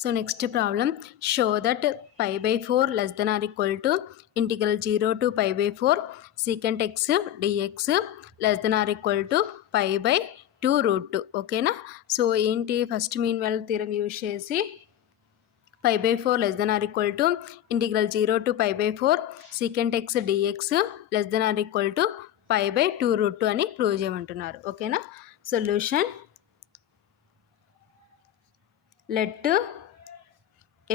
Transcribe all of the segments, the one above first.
So next problem, show that pi by 4 less than or equal to integral 0 to pi by 4 secant x dx less than or equal to pi by 2 root 2. ఓకేనా. So ఏంటి first mean value theorem use చేసి pi by 4 less than or equal to integral 0 to pi by 4 secant x dx less than or equal to pi by 2 root 2 అని prove చేయమంటున్నారు. ఓకేనా. Solution, let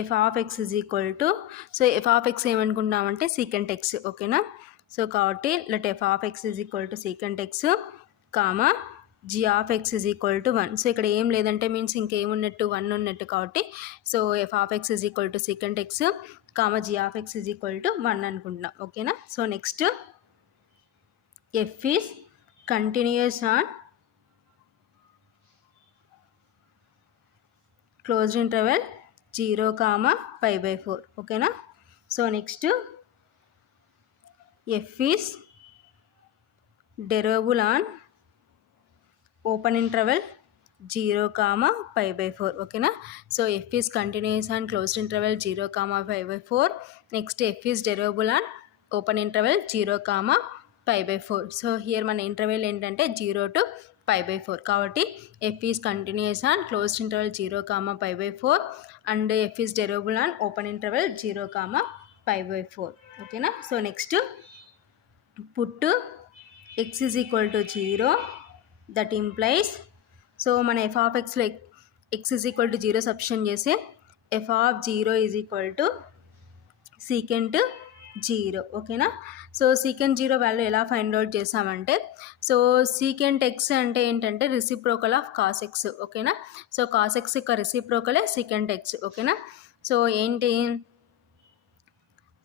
f of x is equal to, so f of x ఏమనుకుంటున్నామంటే secant x. ఓకేనా. So కాబట్టి let f of x is equal to secant x comma g of x is equal to 1. So ఇక్కడ ఏం లేదంటే means ఇంకేమున్నట్టు 1 ఉన్నట్టు కాబట్టి so f of x is equal to secant x comma g of x is equal to 1 అనుకుంటున్నాం. ఓకేనా. So next f is continuous on closed interval 0, pi by 4. ఓకేనా. So next f is derivable on open interval 0, pi by 4. ఓకేనా. So f is continuous on closed interval 0, pi by 4. Next f is derivable on open interval 0, pi by 4. So here మన interval ఏంటంటే 0 to pi by 4 కాబట్టి f is continuous on closed interval 0, pi by 4 and f is derivable on open interval 0, pi by 4. ఓకేనా. So next put x is equal to 0, that implies, so మన f of xలో x is equal to 0 substitute చేస్తే f of 0 is equal to secant 0. ఓకేనా. So secant 0 value ఎలా find out చేసామంటే, so secant x అంటే ఏంటంటే reciprocal of cos x. ఓకేనా. So cos x యొక్క రెసిప్రోకలే secant x. ఓకేనా. సో ఏంటి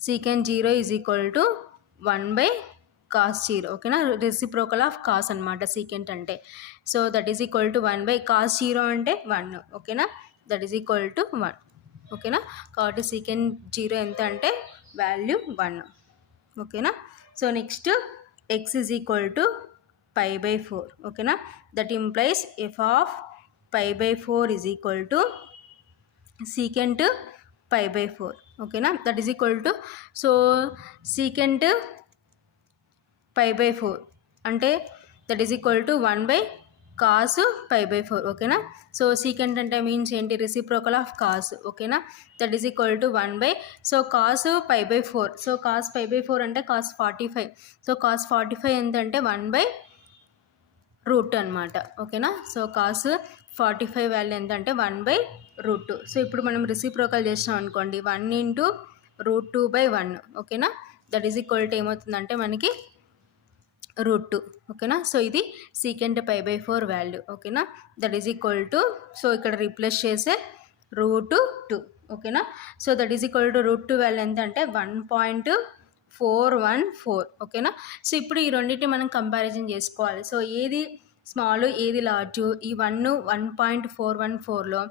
secant 0 is equal to 1 by cos 0. ఓకేనా. రెసిప్రోకల్ ఆఫ్ cos అనమాట secant అంటే. So that is equal to 1 by cos 0 అంటే 1. ఓకేనా. That is equal to 1. ఓకేనా. కాబట్టి secant 0 ఎంత అంటే వాల్యూ 1. ఓకేనా. So next x is equal to pi by 4. ఓకేనా. That implies f of pi by 4 is equal to secant pi by 4. ఓకేనా. That is equal to, so secant pi by 4 అంటే that is equal to 1 by cos pi by 4. ఓకేనా. So secant అంటే means ఏంటి reciprocal of cos. ఓకేనా. That is equal to 1 by, so cos pi by 4, so cos pi by 4 అంటే cos 45. So cos 45 ఎంత అంటే 1 by route అనమాట. ఓకేనా. So cos 45 value ఎంత అంటే 1 by రూట్ 2. సో ఇప్పుడు మనం రెసిప్రోకల్ చేసినాం అనుకోండి 1 into రూట్ 2 by 1. ఓకేనా. దట్ ఈజ్ ఈక్వల్ టు ఏమవుతుందంటే మనకి రూట్ 2. ఓకేనా. సో ఇది secant pi by 4 వాల్యూ. ఓకేనా. That is equal to, so ఇక్కడ రీప్లేస్ చేసే రూట్ 2. ఓకేనా. So that is equal to root 2 value ఎంత అంటే 1.414. ఓకేనా. సో ఇప్పుడు ఈ రెండింటిని మనం కంపారిజన్ చేసుకోవాలి. సో ఏది స్మాల్ ఏది లార్జ్, ఈ 1.414లో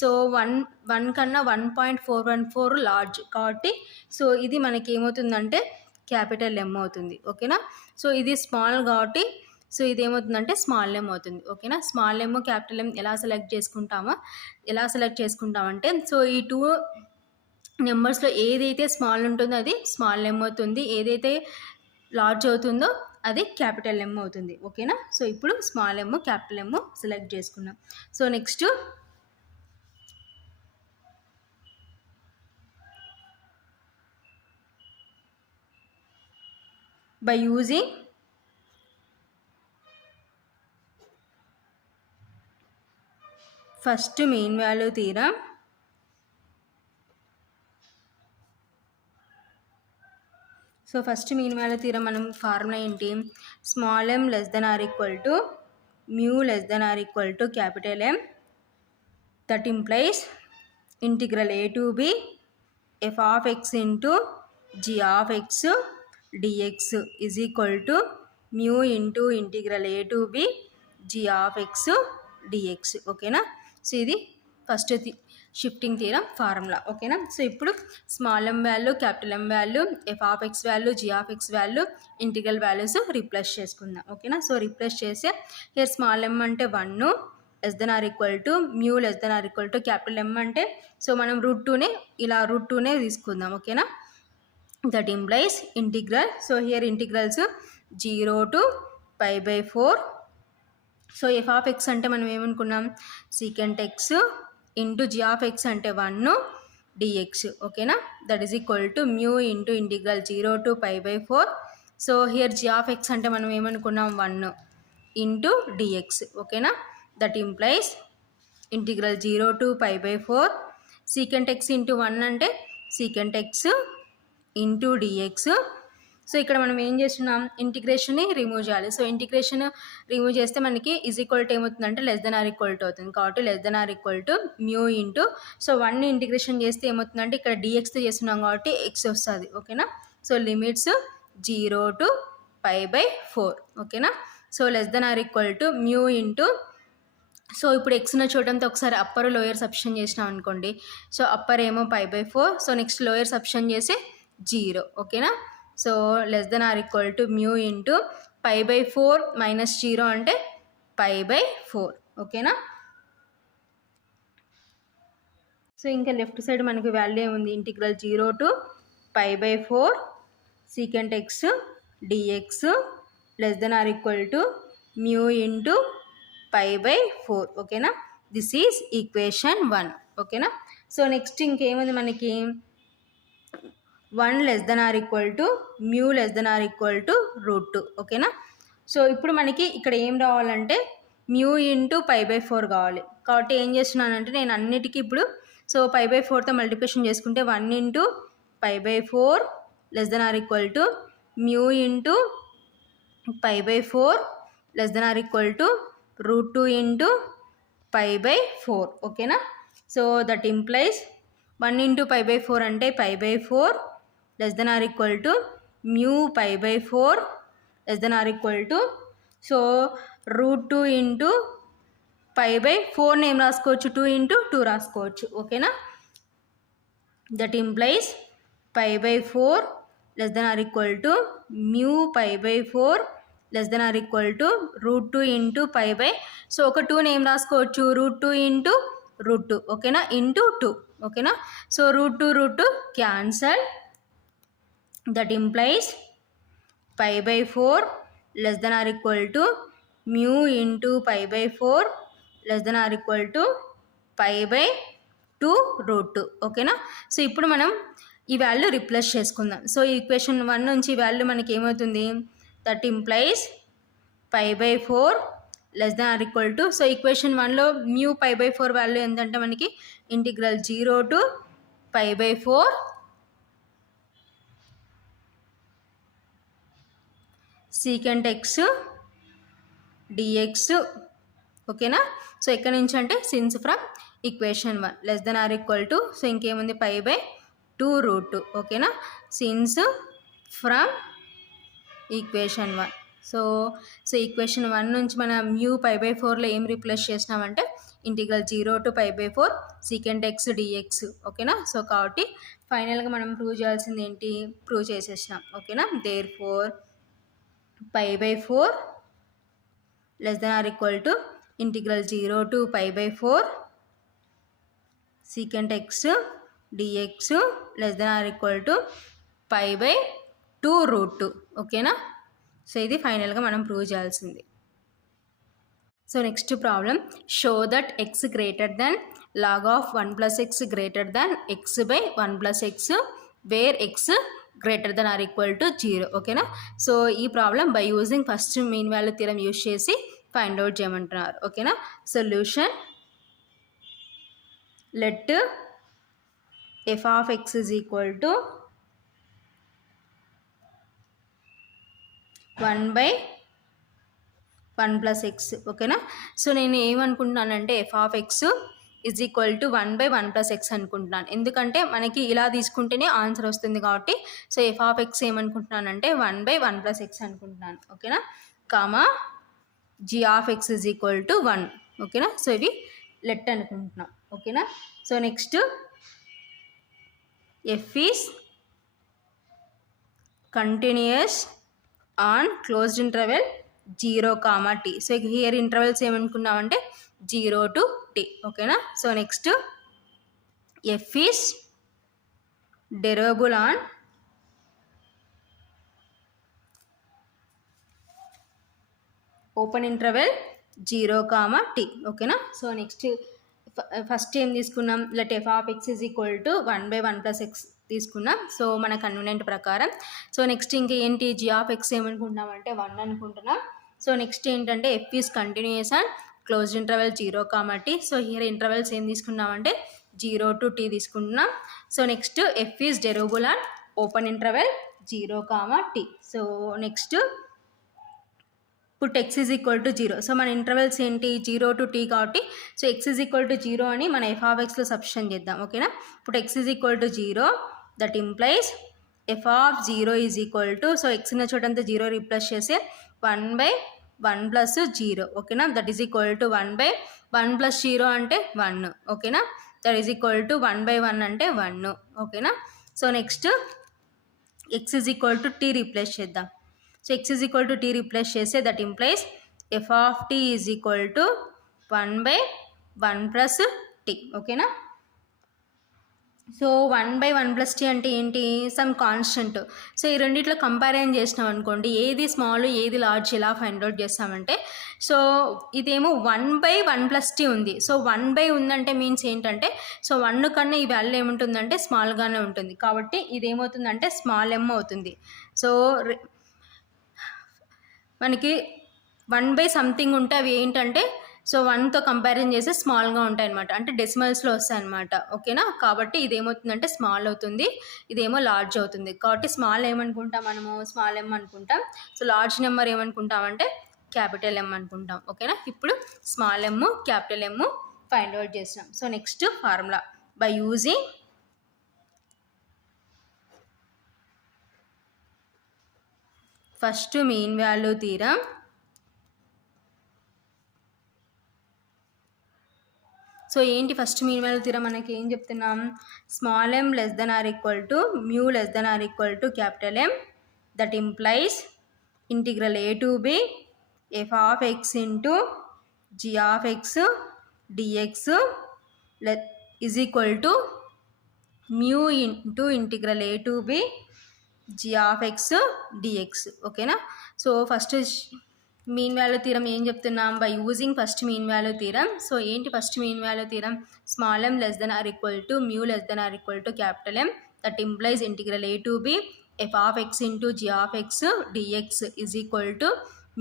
సో 1 కన్నా 1.414 లార్జ్ కాబట్టి సో ఇది మనకి ఏమవుతుందంటే క్యాపిటల్ M అవుతుంది. ఓకేనా. సో ఇది స్మాల్ కాబట్టి సో ఇది ఏమవుతుందంటే స్మాల్ M అవుతుంది. ఓకేనా. స్మాల్ M క్యాపిటల్ M ఎలా సెలెక్ట్ చేసుకుంటామంటే సో ఈ 2 నెంబర్స్లో ఏదైతే స్మాల్ ఉంటుందో అది స్మాల్ M అవుతుంది, ఏదైతే లార్జ్ అవుతుందో అది క్యాపిటల్ M అవుతుంది. ఓకేనా. సో ఇప్పుడు small M capital M select చేసుకున్నాం. So next by using first mean value theorem, so first mean value theorem మనం ఫార్ములా ఏంటి, small m less than or equal to mu less than or equal to capital M. That implies integral a to b f of x into g of x dx is equal to mu into integral a to b g of x dx. ఓకేనా. So ఇది first shifting theorem formula. ఓకేనా. So ఇప్పుడు small m value, capital M value, f of x value, g of x value, integral values replace చేసుకుందాం. ఓకేనా. So replace చేస్తే here small m అంటే 1, less than or equal to mu less than or equal to capital M అంటే so మనం √2నే ఇలా √2నే తీసుకుందాం. ఓకేనా, that implies integral. So here integrals 0 to π/4. So F of X అంటే మనం ఏమనుకున్నాం, secant X into G of X అంటే 1 dx. ఓకేనా, that is equal to mu into integral 0 to π/4. So here G of X అంటే మనం ఏమనుకున్నాం 1 into dx. ఓకేనా, that implies integral 0 to π/4 secant X into 1 అంటే secant X into dx. So ఇక్కడ మనం ఏం చేస్తున్నాం, ఇంటిగ్రేషన్ని రిమూవ్ చేయాలి. సో ఇంటిగ్రేషన్ రిమూవ్ చేస్తే మనకి ఈజ్ ఈక్వల్ టు ఏమవుతుందంటే less than or equal to అవుతుంది. కాబట్టి less than or equal to mu into so 1ని ఇంటిగ్రేషన్ చేస్తే ఏమవుతుందంటే ఇక్కడ dxతో చేస్తున్నాం కాబట్టి ఎక్స్ వస్తుంది. ఓకేనా, సో లిమిట్స్ 0 to π/4. ఓకేనా, so less than or equal to mu into so ఇప్పుడు ఎక్స్ను చూడడంతో ఒకసారి అప్పర్ లోయర్ సబ్షన్ చేసినాం అనుకోండి. సో అప్పర్ ఏమో π/4, సో నెక్స్ట్ లోయర్ సబ్షన్ చేసి 0. ఓకేనా, so less than or equal to mu into π/4 - 0 అంటే π/4. ఓకేనా, సో ఇంకా లెఫ్ట్ సైడ్ మనకి వాల్యూ ఏముంది, ఇంటిగ్రల్ 0 to π/4 secant X dx less than or equal to mu into π/4. ఓకేనా, దిస్ ఈజ్ ఈక్వేషన్ 1. ఓకేనా, సో నెక్స్ట్ ఇంకేముంది మనకి 1 less than or equal to mu less than or equal to √2. ఓకేనా, సో ఇప్పుడు మనకి ఇక్కడ ఏం రావాలంటే మ్యూ ఇంటూ π/4 కావాలి. కాబట్టి ఏం చేస్తున్నానంటే నేను అన్నిటికీ ఇప్పుడు సో π/4తో మల్టిప్లికేషన్ చేసుకుంటే 1 into π/4 less than or equal to mu into π/4 less than or equal to √2 into π/4. ఓకేనా, సో దట్ ఇంప్లైస్ 1 ఇంటూ π/4 అంటే π/4 less than or equal to mu π/4 less than or equal to so √2 into π/4 ఏం రాసుకోవచ్చు, 2 into 2 రాసుకోవచ్చు. ఓకేనా, that implies π/4 less than or equal to mu π/4 less than or equal to √2 into so ఒక 2ని ఏం రాసుకోవచ్చు, √2 into √2. ఓకేనా, ఇంటూ 2. ఓకేనా, so √2 cancel. That implies π/4 less than or equal to mu into π/4 less than or equal to π/2 √2. ఓకేనా, so ఇప్పుడు మనం ఈ వాల్యూ రిప్లేస్ చేసుకుందాం. సో ఈక్వేషన్ 1 నుంచి ఈ వాల్యూ మనకి ఏమవుతుంది, that implies π/4 less than or equal to so equation 1లో మ్యూ π/4 వాల్యూ ఎంతంటే మనకి ఇంటిగ్రల్ 0 to π/4 సీకెంట్ ఎక్స్ dx. ఓకేనా, సో ఎక్కడి నుంచి అంటే since from equation 1 less than or equal to so ఇంకేముంది π/2 √2. ఓకేనా, since from equation 1. So equation 1 నుంచి మన మ్యూ π/4లో ఏం రీప్లేస్ చేసినామంటే ఇంటిగ్రల్ 0 to π/4 సీకెంట్ ఎక్స్ dx. ఓకేనా, సో కాబట్టి ఫైనల్గా మనం ప్రూవ్ చేయాల్సింది ఏంటి, ప్రూవ్ చేసేసినాం. ఓకేనా, therefore π/4 less than or equal to integral 0 to π/4 secant X dx less than or equal to π/2 √2. ఓకేనా, సో ఇది ఫైనల్గా మనం ప్రూవ్ చేయాల్సింది. So next problem, show that x greater than log of 1 + x greater than x/1 + x where x greater than or equal to 0. ఓకేనా, so ఈ problem by using first mean value theorem use చేసి find out చేయమంటున్నారు. ఓకేనా, solution, let f of x is equal to 1/1 + x. ఓకేనా, so నేను ఏమనుకుంటున్నానంటే f of x is equal to 1/1 + x అనుకుంటున్నాను. ఎందుకంటే మనకి ఇలా తీసుకుంటేనే ఆన్సర్ వస్తుంది కాబట్టి so f of x ఏమనుకుంటున్నానంటే 1/1 + x అనుకుంటున్నాను. ఓకేనా, comma g of x is equal to 1. ఓకేనా, సో ఇవి లెట్ అనుకుంటున్నాం. ఓకేనా, so next f is continuous on closed interval 0, t. So here intervals ఏమనుకున్నామంటే 0 to t. ఓకేనా. So next f is derivable on open interval 0, t. ఓకేనా. So next first ఏం తీసుకున్నాం, let f of x is equal to 1/1 plus x తీసుకున్నాం. So మన convenient ప్రకారం. So next ఇంకా ఏంటి, g ఆఫ్ x ఏమనుకుంటున్నాం అంటే 1 అనుకుంటున్నాం. సో నెక్స్ట్ ఏంటంటే f is continuous and closed interval 0, t. So here intervals ఏం తీసుకున్నామంటే 0 to t తీసుకుంటున్నాం. So next f is derivable and open interval 0, t. So next put x is equal to 0. So మన intervals ఏంటి 0 to t కాబట్టి so x is equal to 0 అని మన f of xలో substitution చేద్దాం. ఓకేనా. Put x is equal to 0, that implies f of 0 is equal to, so x ఉన్న చోటంతా 0 replace చేస్తే 1/1 plus 0. ఓకేనా. That is equal to 1/1 plus 0 అంటే 1. ఓకేనా. దట్ ఈజ్ ఈక్వల్ టు 1/1 అంటే 1. ఓకేనా. So next x is equal to t replace చేద్దాం. So x is equal to t replace చేస్తే that implies f of t is equal to 1/1 plus t. ఓకేనా. So 1/1 plus t అంటే ఏంటి, some constant. So ఈ రెండిట్లో comparison చేసినాం అనుకోండి, ఏది స్మాల్ ఏది లార్జ్ ఎలా ఫైండ్ అవుట్ చేస్తామంటే, సో ఇదేమో 1/1 ప్లస్ t ఉంది. సో 1/1 ఉందంటే మీన్స్ ఏంటంటే, సో 1 కన్నా ఈ వాల్యూ ఏముంటుందంటే స్మాల్గానే ఉంటుంది. కాబట్టి ఇది ఏమవుతుందంటే స్మాల్ m అవుతుంది. సో మనకి 1/something ఉంటే అవి ఏంటంటే సో 1తో కంపారిజన్ చేస్తే స్మాల్గా ఉంటాయి అనమాట, అంటే డెసిమల్స్లో వస్తాయి అనమాట. ఓకేనా. కాబట్టి ఇదేమవుతుందంటే స్మాల్ అవుతుంది, ఇదేమో లార్జ్ అవుతుంది. కాబట్టి స్మాల్ ఏమనుకుంటాం మనము, స్మాల్ m అనుకుంటాం. సో లార్జ్ నెంబర్ ఏమనుకుంటామంటే క్యాపిటల్ M అనుకుంటాం. ఓకేనా. ఇప్పుడు small m capital M find out చేసినాం. So next formula by using first mean value theorem, so ఏంటి ఫస్ట్ మీన్ వాల్యూ థీరం మనకి ఏం చెప్తున్నాం, small m less than or equal to mu less than or equal to capital M, that implies integral a to b f of x into g of x dx is equal to mu into integral a to b g of x dx. ఓకేనా. So first mean value theorem ఏం చెప్తున్నాం, by using first mean value theorem. So ఏంటి first mean value theorem, small m less than or equal to mu less than or equal to capital M, that implies integral a to b f of x into g of x dx is equal to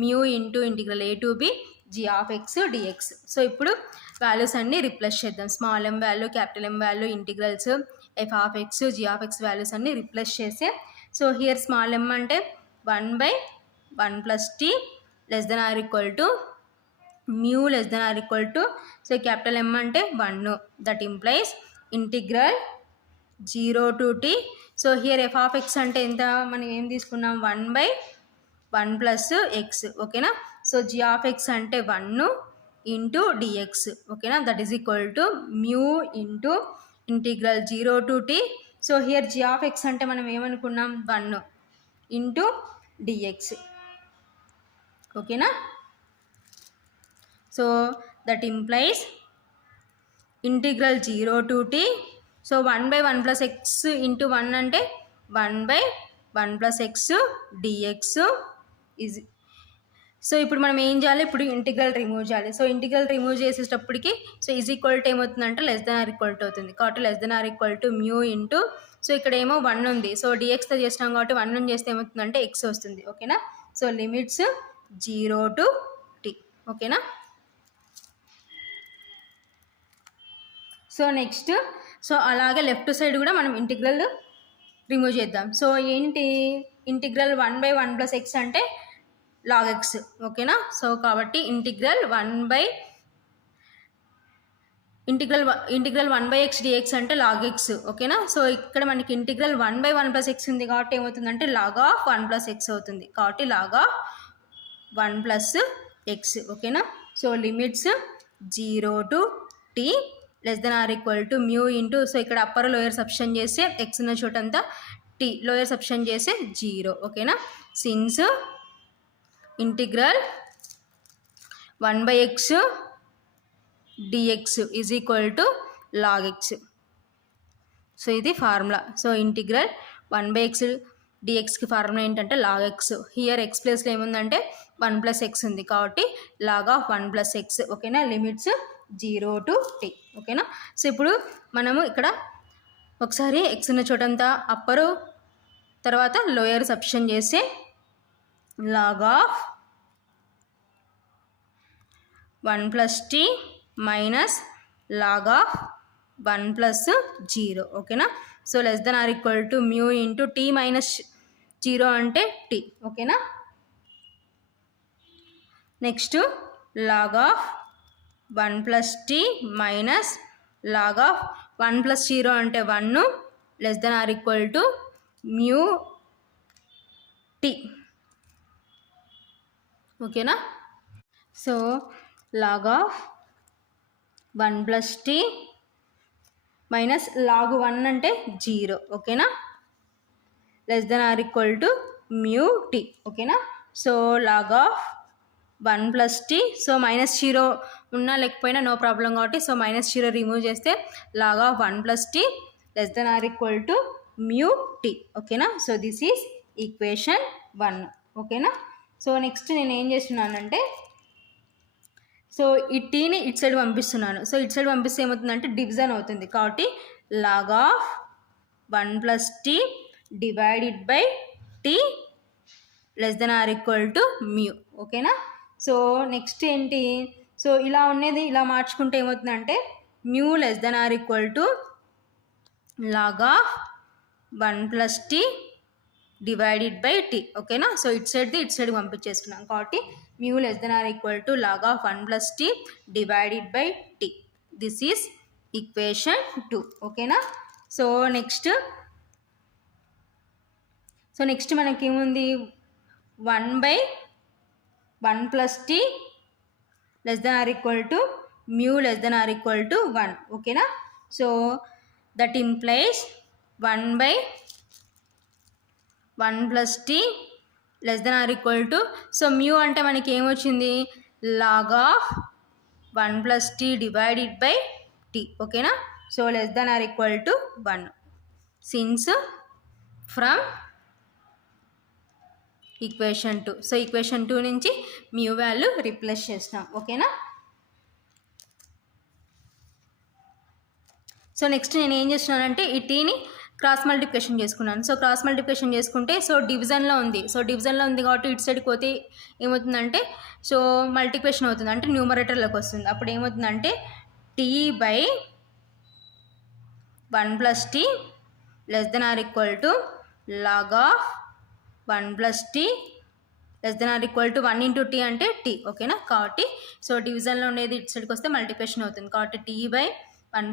mu into integral a to b g of x dx. So ఇప్పుడు values అన్నీ replace చేద్దాం. Small m value, capital M value, integrals f of x g of x values అన్నీ replace చేస్తే, so here small m అంటే 1/1 plus t less than or equal to mu less than or equal to, so capital M అంటే 1, that implies integral 0 to t. So here f of x అంటే ఎంత, మనం ఏం తీసుకున్నాం 1/1 plus x. ఓకేనా. So g of x అంటే 1 into dx. ఓకేనా. That is equal to mu into integral 0 to t. So here g of x అంటే మనం ఏమనుకున్నాం 1 ఇంటూ dx. ఓకేనా. So that implies integral 0 to t. So 1/1 plus x into 1 అంటే 1/1 plus x dx is. So ఇప్పుడు మనం ఏం చేయాలి, ఇప్పుడు ఇంటిగ్రల్ రిమూవ్ చేయాలి. సో ఇంటిగ్రల్ రిమూవ్ చేసేటప్పటికి సో ఈజ్ ఈక్వల్ టు ఏమవుతుందంటే less than or equal to అవుతుంది. కాబట్టి less than or equal to mu into, so ఇక్కడ ఏమో 1 ఉంది, సో dxతో చేసినాం కాబట్టి 1 చేస్తే ఏమవుతుందంటే x వస్తుంది. ఓకేనా. So limits 0 to t. ఓకేనా. సో నెక్స్ట్ సో అలాగే లెఫ్ట్ సైడ్ కూడా మనం ఇంటిగ్రల్ రిమూవ్ చేద్దాం. సో ఏంటి ఇంటిగ్రల్ 1/1 ప్లస్ x అంటే log x. ఓకేనా. సో కాబట్టి ఇంటిగ్రల్ 1/x dx అంటే log x. ఓకేనా. సో ఇక్కడ మనకి ఇంటిగ్రల్ 1/1 ప్లస్ x ఉంది కాబట్టి ఏమవుతుందంటే log ఆఫ్ 1 ప్లస్ x అవుతుంది. కాబట్టి log ఆఫ్ 1 ప్లస్ x. ఓకేనా. So limits 0 to t less than or equal to mu into, so ఇక్కడ అప్పర్ లోయర్ సబ్స్టిట్యూషన్ చేస్తే x ఉన్న చోటంతా t, లోయర్ సబ్స్టిట్యూషన్ చేస్తే 0. ఓకేనా. Since integral 1/x dx is equal to log x. So ఇది formula. So integral 1/x dxకి formula ఏంటంటే log x. Here x ప్లేస్లో ఏముందంటే 1 + x ఉంది కాబట్టి log of 1 + x. ఓకేనా, లిమిట్స్ 0 to t. ఓకేనా, సో ఇప్పుడు మనము ఇక్కడ ఒకసారి x ఉన్న చోటంతా అప్పరు తర్వాత లోయర్ సబ్స్టిట్యూషన్ చేస్తే log of 1 + t minus log of 1 + 0. ఓకేనా, so less than or equal to mu into t minus 0 అంటే t. ఓకేనా, next log of 1 + t minus log of 1 + 0 అంటే 1 less than or equal to mu t. ఓకేనా, so log of 1 + t minus log 1 అంటే 0. ఓకేనా, less than or equal to mu t. ఓకేనా, so log of 1 + t, so -0 ఉన్నా లేకపోయినా no problem కాబట్టి so -0 remove చేస్తే log of 1 + t less than or equal to mu t. ఓకేనా, so this is equation 1. ఓకేనా, so next నేను ఏం చేస్తున్నానంటే సో ఈ టీని ఇటు సైడ్ పంపిస్తున్నాను. సో ఇటు సైడ్ పంపిస్తే ఏమవుతుందంటే డివిజన్ అవుతుంది కాబట్టి log of 1 + t divided by t less than or equal to mu. ఓకేనా, సో నెక్స్ట్ ఏంటి, సో ఇలా ఉన్నది ఇలా మార్చుకుంటే ఏమవుతుందంటే mu less than or equal to log of 1 + t divided by t. ఓకేనా, సో ఇటు సైడ్ పంపించేసుకున్నాం కాబట్టి mu less than or equal to log of 1 + t divided by t. This is equation 2. ఓకేనా, సో నెక్స్ట్ మనకి ఏముంది 1/1 + t less than or equal to mu less than or equal to 1. ఓకేనా, so that implies 1/1 + t less than or equal to, so mu అంటే మనకి ఏమొచ్చింది log of 1 + t divided by t. ఓకేనా, so less than or equal to 1 since from equation 2. So equation 2 నుంచి mu value replace చేస్తాం. ఓకేనా, so next నేను ఏం చేస్తున్నానంటే ఈ టీని క్రాస్ మల్టిప్లికేషన్ చేసుకున్నాను. సో క్రాస్ మల్టిప్లికేషన్ చేసుకుంటే సో డివిజన్లో ఉంది కాబట్టి ఇటు సైడ్కి పోతే ఏమవుతుందంటే సో మల్టిప్లికేషన్ అవుతుంది అంటే న్యూమరేటర్లోకి వస్తుంది. అప్పుడు ఏమవుతుందంటే t/1 + t less than or equal to log of 1 + t less than or equal to 1 × t అంటే t. ఓకేనా, కాబట్టి సో డివిజన్లో ఉండేది ఇటు సైడ్కి వస్తే మల్టిప్లికేషన్ అవుతుంది కాబట్టి t/1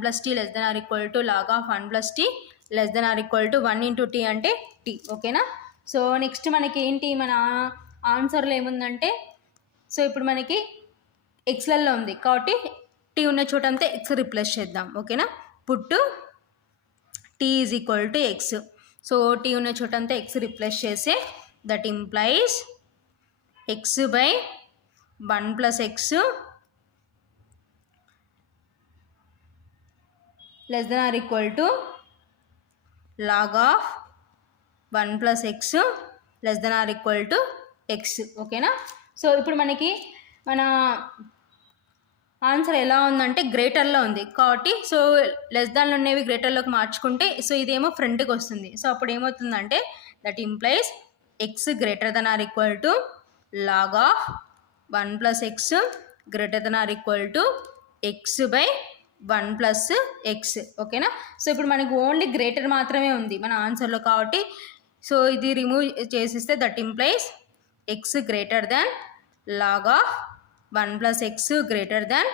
+ t less than or equal to log of 1 + t less than or equal to 1 × t అంటే t. ఓకేనా, సో నెక్స్ట్ మనకి ఏంటి మన ఆన్సర్లో ఏముందంటే సో ఇప్పుడు మనకి ఎక్స్లలో ఉంది కాబట్టి t ఉన్న చోటంతా x రిప్లేస్ చేద్దాం. ఓకేనా, put t is equal to x. So t ఉన్న చోటంతా x రిప్లేస్ చేస్తే that implies x/1 + x less than or equal to log of 1 + x less than or equal to x. ఓకేనా, so ఇప్పుడు మనకి మన answer ఎలా ఉందంటే గ్రేటర్లో ఉంది కాబట్టి సో లెస్ దాన్లో ఉండేవి గ్రేటర్లోకి మార్చుకుంటే సో ఇదేమో ఫ్రంట్కి వస్తుంది. సో అప్పుడు ఏమవుతుందంటే that implies x greater than or equal to log of 1 + x greater than or equal to x/1 + x. ఓకేనా, సో ఇప్పుడు మనకి ఓన్లీ గ్రేటర్ మాత్రమే ఉంది మన ఆన్సర్లో కాబట్టి సో ఇది రిమూవ్ చేసిస్తే that implies x greater than log of 1 + x greater than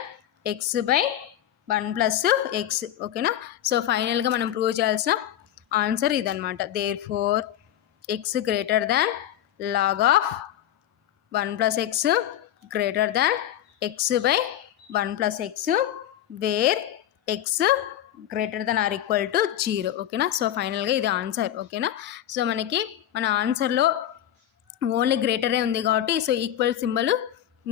x/1 + x. ఓకేనా, సో ఫైనల్గా మనం ప్రూవ్ చేయాల్సిన ఆన్సర్ ఇదనమాట. Therefore x greater than log of 1 + x greater than x/1 + x where x greater than or equal to 0. ఓకేనా, so ఫైనల్గా ఇది answer. ఓకేనా, so మనకి మన ఆన్సర్లో ఓన్లీ గ్రేటరే ఉంది కాబట్టి సో ఈక్వల్ సింబల్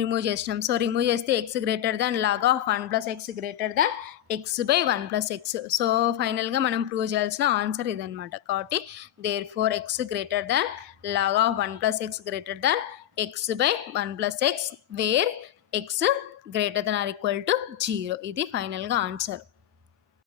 రిమూవ్ చేసినాం. సో రిమూవ్ చేస్తే x greater than log of 1 plus x greater than x by 1 plus x. So ఫైనల్గా మనం ప్రూవ్ చేయాల్సిన ఆన్సర్ ఇదనమాట. కాబట్టి therefore x greater than log of 1 plus x greater than x by 1 plus x where x greater than or equal to 0. ఇది ఫైనల్గా answer.